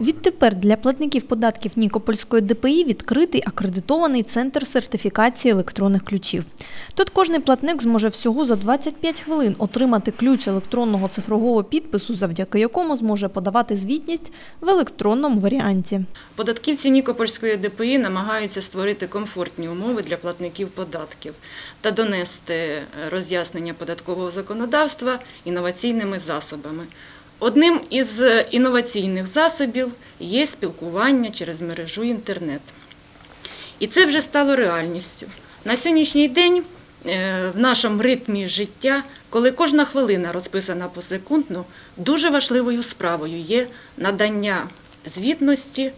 Відтепер для платників податків Нікопольської ДПІ відкритий акредитований центр сертифікації електронних ключів. Тут кожний платник зможе всього за 25 хвилин отримати ключ електронного цифрового підпису, завдяки якому зможе подавати звітність в електронному варіанті. Податківці Нікопольської ДПІ намагаються створити комфортні умови для платників податків та донести роз'яснення податкового законодавства інноваційними засобами. Одним із е, інноваційних засобів є спілкування через мережу інтернет. І це вже стало реальністю. На сьогоднішній день е, в нашому ритмі життя, коли кожна хвилина розписана посекундно, дуже важливою справою є надання звітності,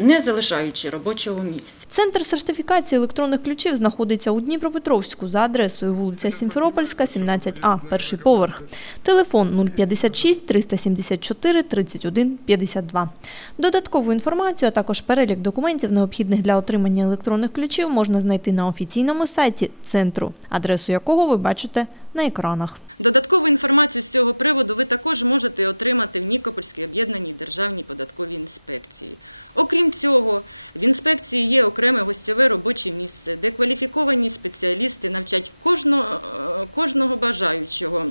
не залишаючи робочого місця. Центр сертифікації електронних ключів знаходиться у Дніпропетровську за адресою вулиця Сімферопольська, 17А, перший поверх. Телефон 056 374 31 52. Додаткову інформацію, а також перелік документів, необхідних для отримання електронних ключів, можна знайти на офіційному сайті центру, адресу якого ви бачите на екранах. Додаткову інформацію з цього приводу ви також можете отримати в Нікопольській об'єднаній державній податковій інспекції. Окрім цього, в інспекції є окреме гостьове робоче місце, де кваліфіковані спеціалісти навчать кожного, е, кожного бажаючого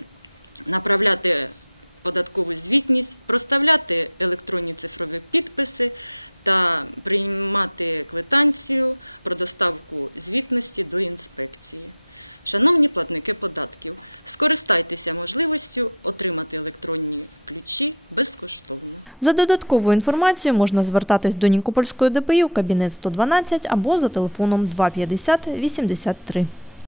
направляти податкову звітність, проставляти електронні цифрові підписи та приймати квитанцію про доставку звітності до інспекції. Шановні платники податків, скористайтеся можливістю отримати електронні ключі безкоштовно. За додатковою інформацією можна звертатись до Нікопольської ДПІ у кабінет 112 або за телефоном 250 83.